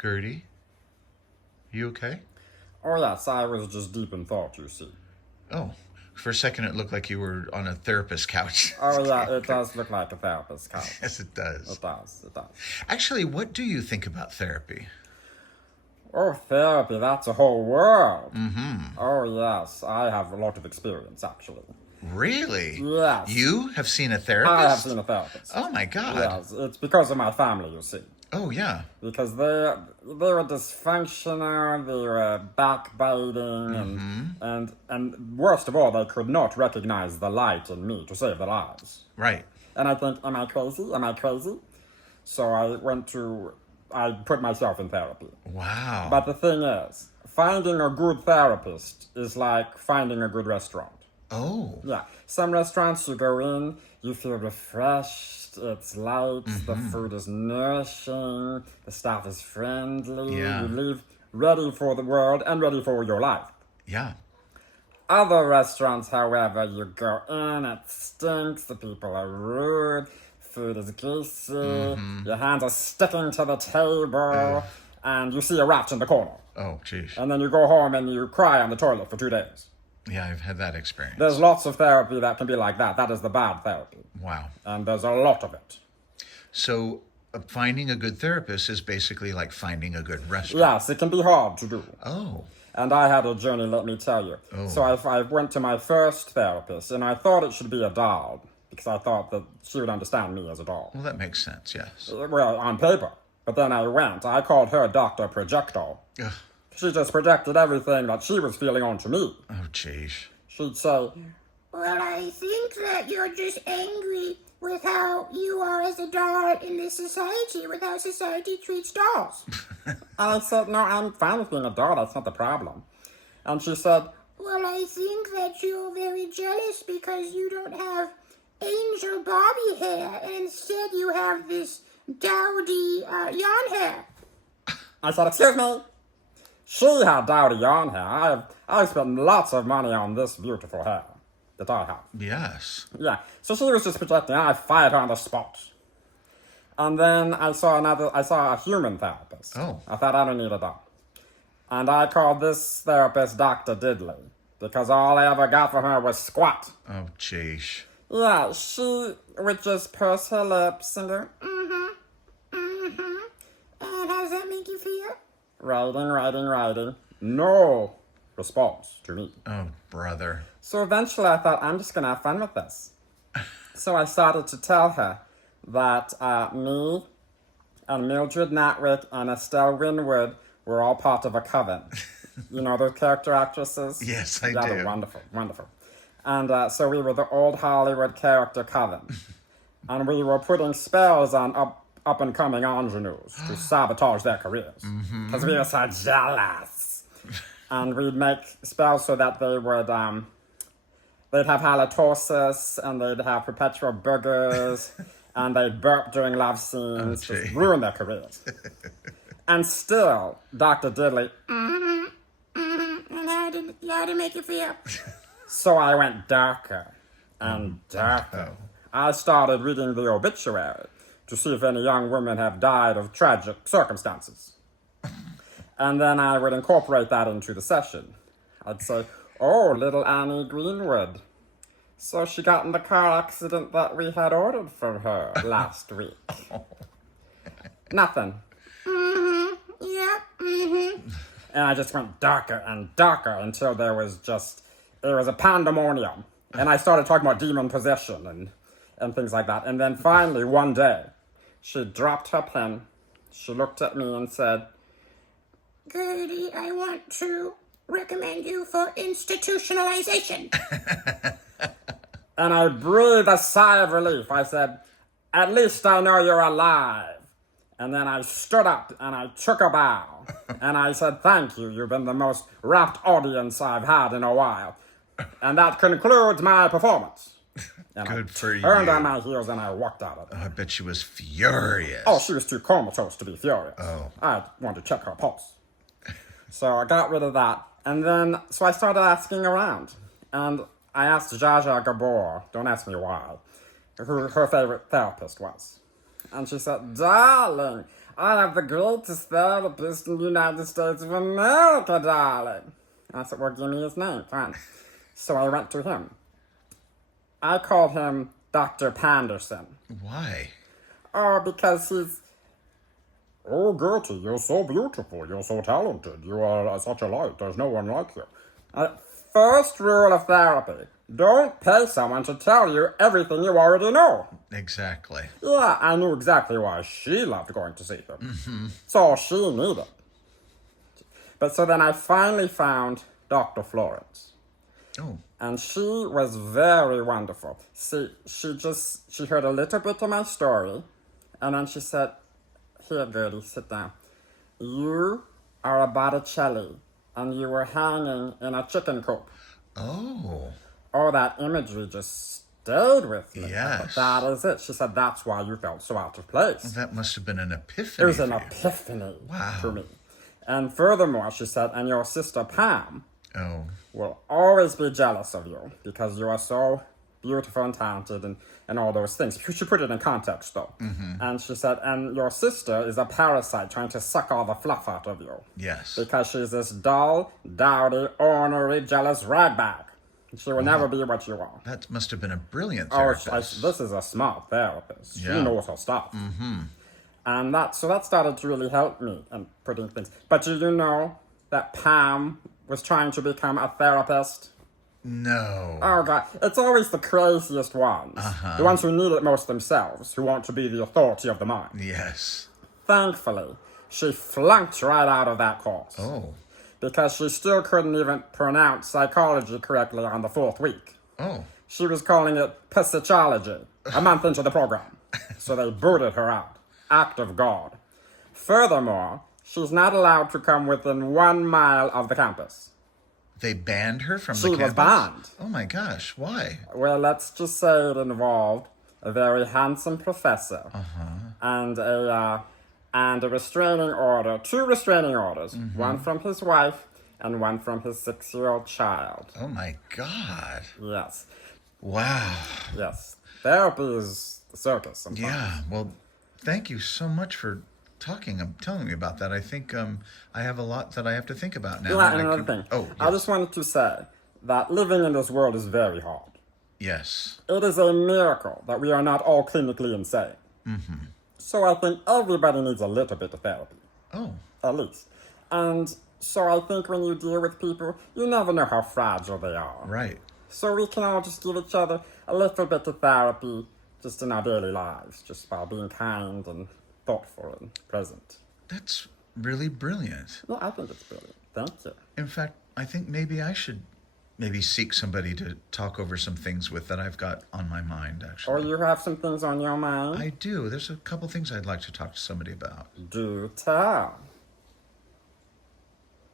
Gertie, you okay? Oh, yes, I was just deep in thought, you see. Oh, for a second it looked like you were on a therapist couch. Oh, yeah, it does look like a therapist couch. Yes, it does. It does. Actually, what do you think about therapy? Oh, therapy, that's a whole world. Mm-hmm. Oh, yes, I have a lot of experience, actually. Really? Yes. You have seen a I have therapist? seen a therapist. Oh my God. Yes, it's because of my family, you see. Oh yeah. Because they were dysfunctional, they were backbiting, and worst of all, they could not recognize the light in me to save their lives. Right. And I think, am I crazy? Am I crazy? So I put myself in therapy. Wow. But the thing is, finding a good therapist is like finding a good restaurant. Oh. Yeah, some restaurants you go in, you feel refreshed, it's light, the food is nourishing, the staff is friendly, Yeah. you leave ready for the world and ready for your life. Yeah. Other restaurants, however, you go in, it stinks, the people are rude, food is greasy, your hands are sticking to the table, and you see a rat in the corner. Oh, geez. And then you go home and you cry on the toilet for 2 days. Yeah, I've had that experience. There's lots of therapy that can be like that. That is the bad therapy. Wow. And there's a lot of it. So finding a good therapist is basically like finding a good restaurant. Yes, it can be hard to do. Oh. And I had a journey, let me tell you. Oh. So I went to my first therapist, and I thought it should be a doll, because I thought that she would understand me as a doll. Well, that makes sense, yes. Well, on paper. But then I called her Dr. Projector. Ugh. She just projected everything that she was feeling onto me. Oh, geez. She'd say, Well, I think that you're just angry with how you are as a doll in this society, with how society treats dolls. and I said, no, I'm fine with being a doll, that's not the problem. And she said, Well, I think that you're very jealous because you don't have angel Barbie hair, and instead you have this dowdy yarn hair. I said, excuse me? She had dowdy yarn hair. I've spent lots of money on this beautiful hair that I have. Yes. Yeah, so she was just projecting. I fired her on the spot. And then I saw a human therapist. Oh. I thought, I don't need a doll. And I called this therapist Dr. Diddley, because all I ever got from her was squat. Oh, geez. Yeah, she would just purse her lips and go, And how does that make you feel? writing. No response to me. Oh, brother. So eventually I thought, I'm just going to have fun with this. So I started to tell her that me and Mildred Natwick and Estelle Winwood were all part of a coven. You know those character actresses? Yes, I yeah, do. They're wonderful. And so we were the old Hollywood character coven. And we were putting spells on up-and-coming ingenues to sabotage their careers. Because we were so jealous. And we'd make spells so that they would, they'd have halitosis, and they'd have perpetual boogers, and they'd burp during love scenes, just ruin their careers. And still, Dr. Diddley, And how did it make you feel? so I went darker and darker. I started reading the obituary to see if any young women have died of tragic circumstances. And then I would incorporate that into the session. I'd say, oh, little Annie Greenwood. So she got in the car accident that we had ordered for her last week. Nothing. Yeah, And I just went darker and darker until it was a pandemonium. And I started talking about demon possession and things like that. And then finally, one day, she dropped her pen. She looked at me and said, Gertie, I want to recommend you for institutionalization. And I breathed a sigh of relief. I said, at least I know you're alive. And then I stood up and I took a bow. And I said, thank you. You've been the most rapt audience I've had in a while. And that concludes my performance. And Good for you. I turned on my heels and I walked out of it. Oh, I bet she was furious. Oh, she was too comatose to be furious. Oh. I wanted to check her pulse. So I got rid of that. And then, so I started asking around. And I asked Zsa Zsa Gabor, don't ask me why, who her favorite therapist was. And she said, darling, I have the greatest therapist in the United States of America, darling. I said, well, give me his name, fine. So I went to him. I called him Dr. Panderson. Why? Oh, because he's... Oh, Gertie, you're so beautiful. You're so talented. You are such a light. There's no one like you. First rule of therapy. Don't pay someone to tell you everything you already know. Exactly. Yeah, I knew exactly why she loved going to see him. It's all she needed. But so then I finally found Dr. Florence. Oh. And she was very wonderful. See, she heard a little bit of my story, and then she said, here, Gertie, sit down. You are a Botticelli, and you were hanging in a chicken coop. Oh. Oh, that imagery just stayed with me. Yes. That is it. She said, that's why you felt so out of place. That must have been an epiphany. It was an for you. epiphany Wow. for me. And furthermore, she said, and your sister Pam Oh. will always be jealous of you because you are so beautiful and talented and all those things. She put it in context, though. And she said, and your sister is a parasite trying to suck all the fluff out of you. Yes. Because she's this dull, dowdy, ornery, jealous ragtag. She will never be what you are. That must have been a brilliant Oh, therapist. this is a smart therapist. Yeah. She knows her stuff. And that started to really help me in putting things. But do you know that Pam was trying to become a therapist? No. Oh, God. It's always the craziest ones. The ones who need it most themselves, who want to be the authority of the mind. Yes. Thankfully, she flunked right out of that course. Oh. Because she still couldn't even pronounce psychology correctly on the 4th week. Oh. She was calling it psychology a month into the program. So they booted her out. Act of God. Furthermore, she's not allowed to come within 1 mile of the campus. They banned her from the She campus? was banned. Oh my gosh, why? Well, let's just say it involved a very handsome professor and a restraining order, 2 restraining orders, one from his wife and one from his 6-year-old child. Oh my God. Yes, Wow. yes. Therapy is a circus sometimes. Yeah. Well, thank you so much for telling me about that. I think I have a lot that I have to think about now. Yeah, and another thing. Oh, yes. I just wanted to say that living in this world is very hard. Yes. It is a miracle that we are not all clinically insane. So I think everybody needs a little bit of therapy, Oh. at least. And so I think when you deal with people, you never know how fragile they are. Right. So we can all just give each other a little bit of therapy just in our daily lives, just by being kind and thoughtful and present. That's really brilliant. Yeah, I think it's brilliant. Thank you. In fact, I think maybe I should seek somebody to talk over some things with that I've got on my mind, Or actually. you have some things on your mind? I do. There's a couple things I'd like to talk to somebody about. Do tell.